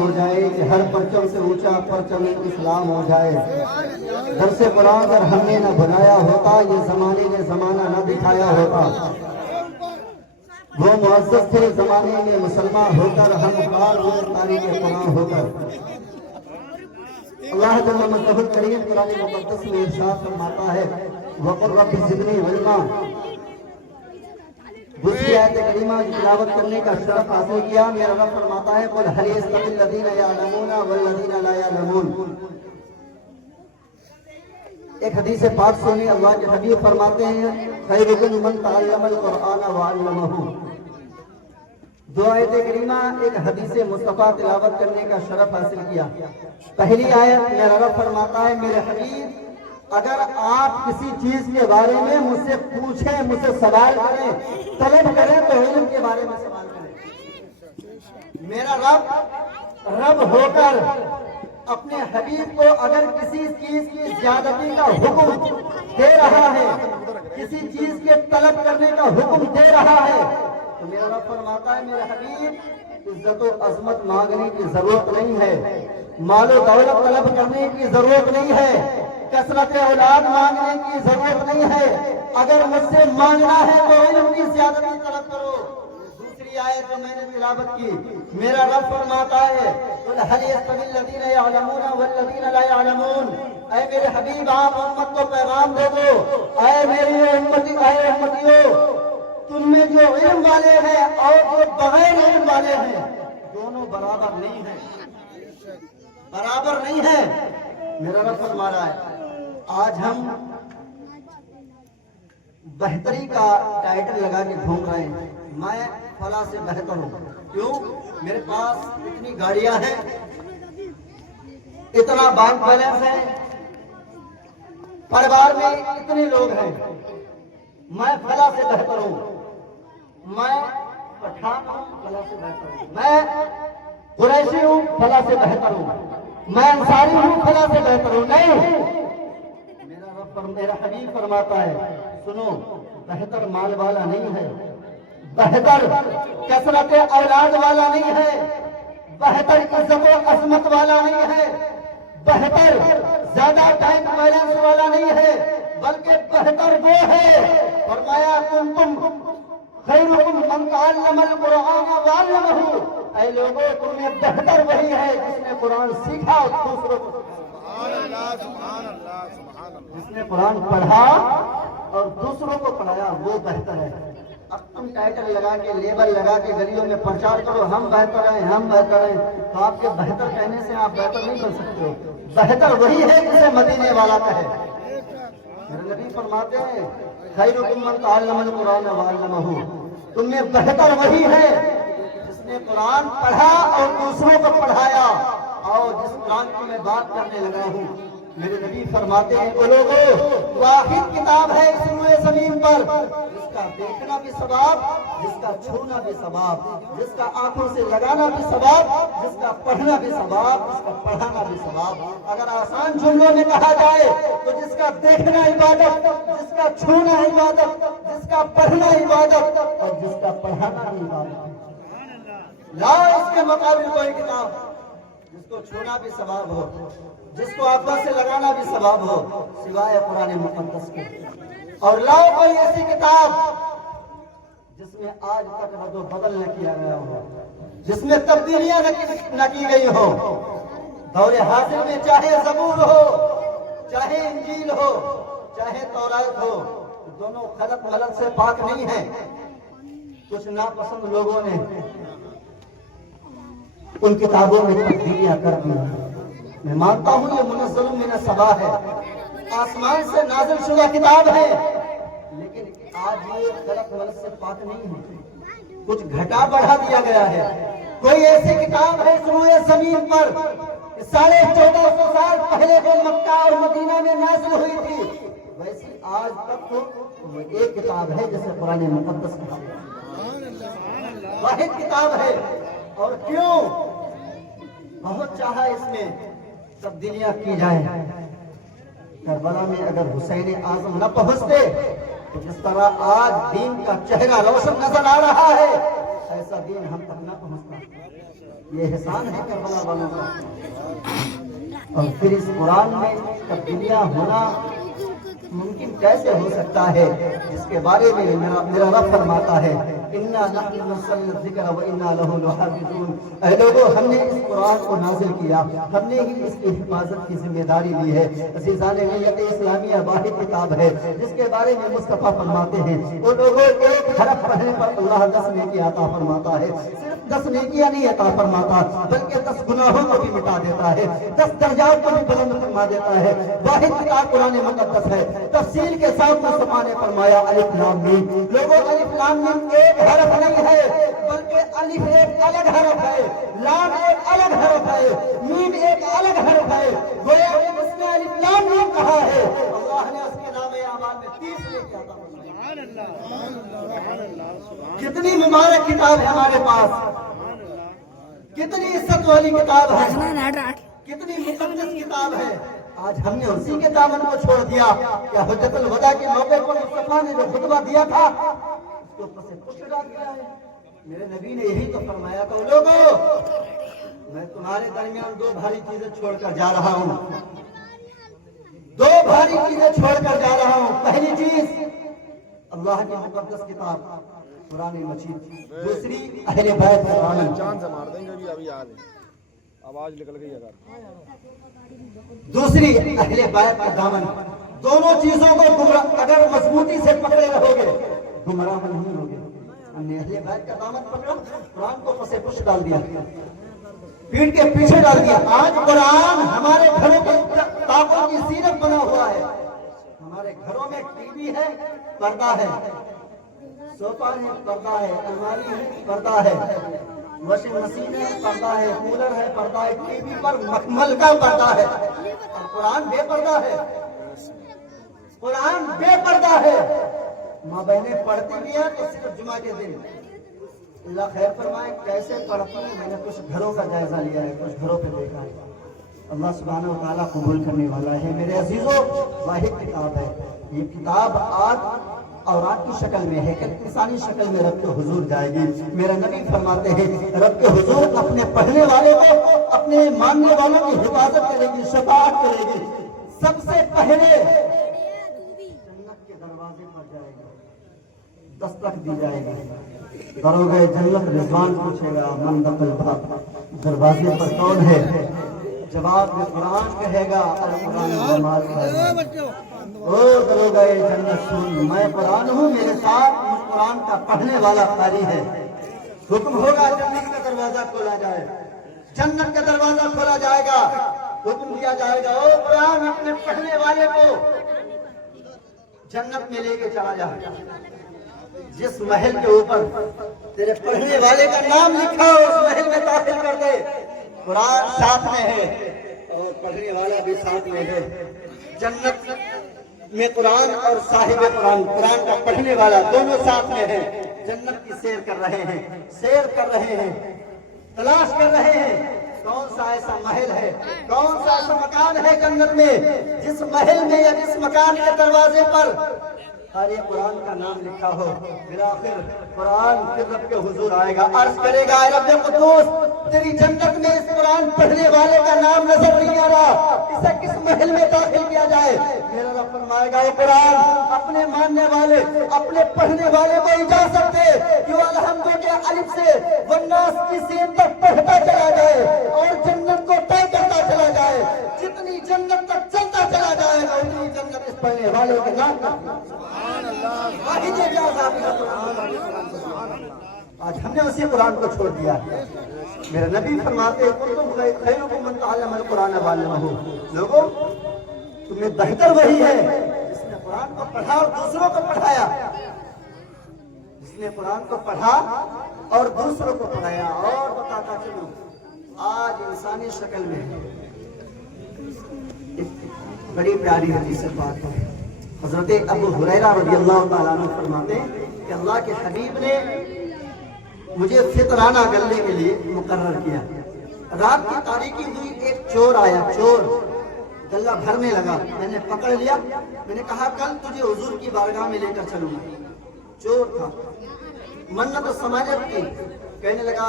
ہو جائے کہ ہر پرچم سے اونچا پرچم اسلام ہو جائے۔ درس قرآن اگر ہم نے نہ بنایا ہوتا، یہ زمانے نے زمانہ نہ دکھایا ہوتا۔ وہ معزز تھے زمانے میں مسلمان ہو کر، ہم کار ہوئے تاریخ قرآن ہو کر۔ اللہ جل مجدہ الکریم قرآن مقدس میں ارشاد فرماتا ہے وَقُلْ رَبِّ زِدْنِی عِلْمًا۔ دوسری آیت کریمہ کی تلاوت کرنے کا شرف حاصل کیا۔ میرا رب فرماتا ہے قُلْ هَلْ يَسْتَوِي الَّذِينَ يَعْلَمُونَ وَالَّذِينَ لَا يَعْلَمُونَ۔ ایک حدیث پاک سنی، اللہ کے حبیب فرماتے ہیں خَيْرُكُمْ مَنْ تَعَلَّمَ الْقُرْآنَ وَعَلَّمَهُ۔ دو آیت کریمہ ایک حدیث مصطفیٰ تلاوت کرنے کا شرف حاصل کیا۔ پہلی آیت میرا رب فرماتا ہے میرے حبیب اگر آپ کسی چیز کے بارے میں مجھ سے پوچھیں، مجھ سے سوال کریں، طلب کریں تو علم کے بارے میں سوال کریں۔ میرا رب ہو کر اپنے حبیب کو اگر کسی چیز کی زیادتی کا حکم دے رہا ہے، کسی چیز کے طلب کرنے کا حکم دے رہا ہے، تو میرا رب فرماتا ہے میرے حبیب عزت و عظمت مانگنے کی ضرورت نہیں ہے، مال و دولت طلب کرنے کی ضرورت نہیں ہے، کثرت اولاد مانگنے کی ضرورت نہیں ہے، اگر مجھ سے مانگنا ہے تو علم کی زیادتی طلب کرو۔ دوسری آیت جو میں نے تلاوت کی، میرا رب فرماتا ہے قُلْ هَلْ يَسْتَوِي الَّذِينَ يَعْلَمُونَ وَالَّذِينَ لَا يَعْلَمُونَ۔ اے میرے حبیب آپ امت کو پیغام دے دو، اے میری امتیوں، تم میں جو علم والے ہیں اور جو بغیر علم والے ہیں دونوں برابر نہیں ہیں، برابر نہیں ہیں۔ میرا رب فرما رہا ہے آج ہم بہتری کا ٹائٹل لگا کے گھوم رہے ہیں، میں فلاں سے بہتر ہوں۔ کیوں؟ میرے پاس اتنی گاڑیاں ہیں، اتنا بینک بیلنس ہے، پریوار میں اتنے لوگ ہیں، میں فلاں سے بہتر ہوں، میں پٹھان ہوں فلاں سے بہتر ہوں، میں قریشی ہوں فلاں سے بہتر ہوں، میں انصاری ہوں فلاں سے بہتر ہوں۔ نہیں، میرا حبیب فرماتا ہے سنو، بہتر مال والا نہیں ہے، بہتر کثرت اولاد والا نہیں ہے، بہتر عزت و عظمت والا نہیں ہے، بہتر زیادہ بینک بیلنس والا نہیں ہے، بلکہ بہتر وہ ہے فرمایا کنتم خیرکم من تعلم القرآن وعلمہ۔ اے لوگوں تم میں بہتر وہی ہے جس نے قرآن سیکھا اور دوسروں کو، جس نے قرآن پڑھا اور دوسروں کو پڑھایا، وہ بہتر ہے۔ اب تم ٹائٹل لگا کے لیبل لگا کے گلیوں میں پرچار کرو ہم بہتر ہیں، ہم بہتر ہیں، تو آپ کے بہتر کہنے سے آپ بہتر نہیں بن سکتے۔ بہتر وہی ہے جسے مدینے والا کہے۔ میرے نبی فرماتے ہیں خیرکم من تعلم القرآن وعلمہ، تم میں بہتر وہی ہے جس نے قرآن پڑھا اور دوسروں کو پڑھایا۔ اور جس قرآن کی میں بات کرنے لگا ہوں، میرے نبی فرماتے ہیں وہ لوگوں واحد کتاب ہے اس روئے زمین پر جس کا دیکھنا بھی ثواب، جس کا چھونا بھی ثواب، جس کا آنکھوں سے لگانا بھی ثواب، جس کا پڑھنا بھی ثواب، جس کا پڑھانا بھی ثواب۔ اگر آسان جملوں میں کہا جائے تو جس کا دیکھنا عبادت، جس کا چھونا عبادت، جس کا پڑھنا عبادت اور جس کا پڑھانا بھی عبادت۔ لا اس کے مقابل کوئی کتاب جس کو چھونا بھی ثواب ہو، جس کو آنکھوں سے لگانا بھی ثواب ہو سوائے قرآن مقدس کے۔ اور لاؤ کوئی ایسی کتاب جس میں آج تک رد و بدل نہ کیا گیا ہو، جس میں تبدیلیاں نہ کی گئی ہو۔ دور حاضر میں چاہے زبور ہو، چاہے انجیل ہو، چاہے تورات ہو، دونوں خلط ملط سے پاک نہیں ہیں۔ کچھ ناپسند لوگوں نے ان کتابوں میں تبدیلیاں کر دی۔ میں مانتا ہوں یہ منزل من السماء ہے، آسمان سے نازل شدہ کتاب ہے، لیکن آج یہ غلط غلط سے پاک نہیں ہے، کچھ گھٹا بڑھا دیا گیا ہے۔ کوئی ایسی کتاب ہے روئے زمین پر 1450 سال پہلے جو مکہ اور مدینہ میں نازل ہوئی تھی، ویسی آج تک تو ایک کتاب ہے جسے قرآن مقدس کہا ہے، واحد کتاب ہے۔ اور کیوں؟ بہت چاہا اس میں تبدیلیاں کی جائیں۔ کربلا میں اگر حسین اعظم نہ پہنچتے تو جس طرح آج دین کا چہرہ روشن نظر آ رہا ہے، ایسا دین ہم تک نہ پہنچتا۔ یہ احسان ہے کربلا والوں کا۔ اور پھر اس قرآن میں تبدیلیاں ہونا ممکن کیسے ہو سکتا ہے، جس کے بارے میں میرا رب فرماتا ہے اِنَّا نَحْنُ نُزَّلْنَا الذِّكْرَ وَإِنَّا لَهُ لَحَافِظُونَ۔ اے لوگوں، ہم نے اس قرآن کو نازل کیا، ہم نے ہی اس کی حفاظت کی ذمہ داری لی ہے۔ عزیزان ملت اسلامیہ واحد کتاب ہے جس کے بارے میں مصطفیٰ فرماتے ہیں وہ لوگوں ایک حرف پڑھنے پر اللہ 10 نیکی عطا فرماتا ہے۔ صرف 10 نیکیاں نہیں عطا فرماتا بلکہ 10 گناہوں کو بھی مٹا دیتا ہے، 10 درجات کو بھی بلند فرما دیتا ہے۔ واحد کتاب قرآن مقدس ہے۔ تفصیل کے ساتھ مصطفیٰ نے فرمایا الف لام میم۔ لوگوں، الف لام میم ایک حرف نہیں ہے بلکہ الف ایک الگ حرف ہے، لام ایک الگ حرف ہے، میم ایک الگ حرف ہے۔ گویا کہ اس نے الف لام میم کہا ہے، اللہ نے اس کے نام اعمال میں 30 نیکی عطا فرمائی۔ کتنی مبارک کتاب ہے ہمارے پاس، کتنی عزت والی کتاب ہے، کتنی مقدس کتاب ہے۔ آج ہم نے اسی کے دامن کو چھوڑ دیا۔ کیا حجت الوداع کے موقع پر مصطفیٰ نے جو خطبہ دیا تھا اس کو پس پش ڈال دیا ہے۔ میرے نبی نے یہی تو فرمایا تھا لوگوں، میں تمہارے درمیان 2 بھاری چیزیں چھوڑ کر جا رہا ہوں، 2 بھاری چیزیں چھوڑ کر جا رہا ہوں۔ پہلی چیز اللہ کی مقدس کتاب قرآن مجید، دوسری اہل بیت کا دامن۔ جان سے مار دیں گے ابھی آواز نکل گئی دوسری اہل بیت کا دامن۔ دونوں چیزوں کو اگر مضبوطی سے پکڑے رہو گے گمراہ نہیں ہوگے۔ ہم نے اہل بیت کا دامن پکڑا، قرآن کو پس پش ڈال دیا، پیٹ کے پیچھے ڈال دیا۔ آج قرآن ہمارے گھروں کے طاقوں کی زینت بنا ہوا ہے۔ ہمارے گھروں میں ٹی وی ہے، پردہ ہے، صوفہ ہے، پردہ ہے، الماری ہے، پردہ ہے، واشنگ مشین ہے، پردہ ہے، کولر ہے، پردہ ہے، ٹی وی پر مخمل کا پردہ ہے۔ اور قرآن بے پردہ ہے، قرآن بے پردہ ہے۔ ماں بہنیں پڑھتی بھی ہیں تو صرف جمعہ کے دن۔ اللہ خیر فرمائے کیسے پڑھتی ہیں، میں نے کچھ گھروں کا جائزہ لیا ہے، کچھ گھروں پہ دیکھا ہے۔ اللہ سبحانہ و تعالیٰ قبول کرنے والا ہے۔ میرے عزیزوں، واحد کتاب ہے یہ کتاب۔ آج اورات کی شکل میں ہے کہ انسانی شکل میں رب کے حضور جائے گی۔ میرا نبی فرماتے ہیں رب کے حضور اپنے پڑھنے والے کو، اپنے ماننے والوں کی حفاظت کرے گی، شفاعت کرے گی۔ سب سے پہلے جنت کے دروازے پر جائے گا، دستک دی جائے گی، دروگہ جنت رضوان پوچھے گا من دخل الباب، دروازے پر کون ہے؟ جواب میں قرآن کہے گا القرآن جمال ہے۔ او دروگہ جنت سن، میں قرآن ہوں، میرے ساتھ قرآن کا پڑھنے والا قاری ہے۔ حکم ہوگا جنت کا دروازہ کھولا جائے، جنت کا دروازہ کھولا جائے گا، حکم دیا جائے گا او قرآن اپنے پڑھنے والے کو جنت میں لے کے چلا جائے۔ جس محل کے اوپر تیرے پڑھنے والے کا نام لکھا ہو اس محل میں داخل کر دے۔ قرآن ساتھ میں ہے اور پڑھنے والا بھی ساتھ میں ہے۔ جنت میں قرآن اور صاحب قرآن، قرآن کا پڑھنے والا دونوں ساتھ میں ہیں۔ جنت کی سیر کر رہے ہیں، سیر کر رہے ہیں، تلاش کر رہے ہیں کون سا ایسا محل ہے، کون سا ایسا مکان ہے جنت میں جس محل میں یا جس مکان کے دروازے پر قاری قرآن کا نام لکھا ہو۔ بالآخر قرآن پھر رب کے حضور آئے گا، عرض کرے گا اے رب قدوس تیری جنت میں اس قرآن پڑھنے والے کا نام نظر نہیں آ رہا، اسے کس محل میں داخل کیا جائے؟ میرا رب فرمائے گا اے قرآن اپنے ماننے والے، اپنے پڑھنے والے کو اجازت دے کہ وہ الحمد کے الف سے والناس کی سین تک پڑھتا چلا جائے اور جنت کو طے کرتا چلا جائے۔ جتنی جنت تک چلتا چلا جائے گا اتنی جنت اس پڑھنے والے کے نام کا۔ آج ہم نے اسی قرآن کو چھوڑ دیا۔ میرے نبی فرماتے خیرکم من تعلم القرآن وعلمہ، لوگوں تم میں بہتر وہی ہے جس نے قرآن کو پڑھا اور دوسروں کو پڑھایا، جس نے قرآن کو پڑھا اور دوسروں کو پڑھایا۔ اور بتاتا چلوں آج انسانی شکل میں بڑی پیاری حدیث بات ہے۔ حضرت ابو ہریرہ رضی اللہ تعالیٰ عنہ فرماتے ہیں کہ اللہ کے حبیب نے مجھے فطرانہ گلنے کے لیے مقرر کیا۔ رات کی تاریکی ہوئی، ایک چور آیا، چور گلہ بھرنے لگا، میں نے پکڑ لیا، میں نے کہا کل تجھے حضور کی بارگاہ میں لے کر چلوں گا۔ چور تھا، منت و سماجت کی، کہنے لگا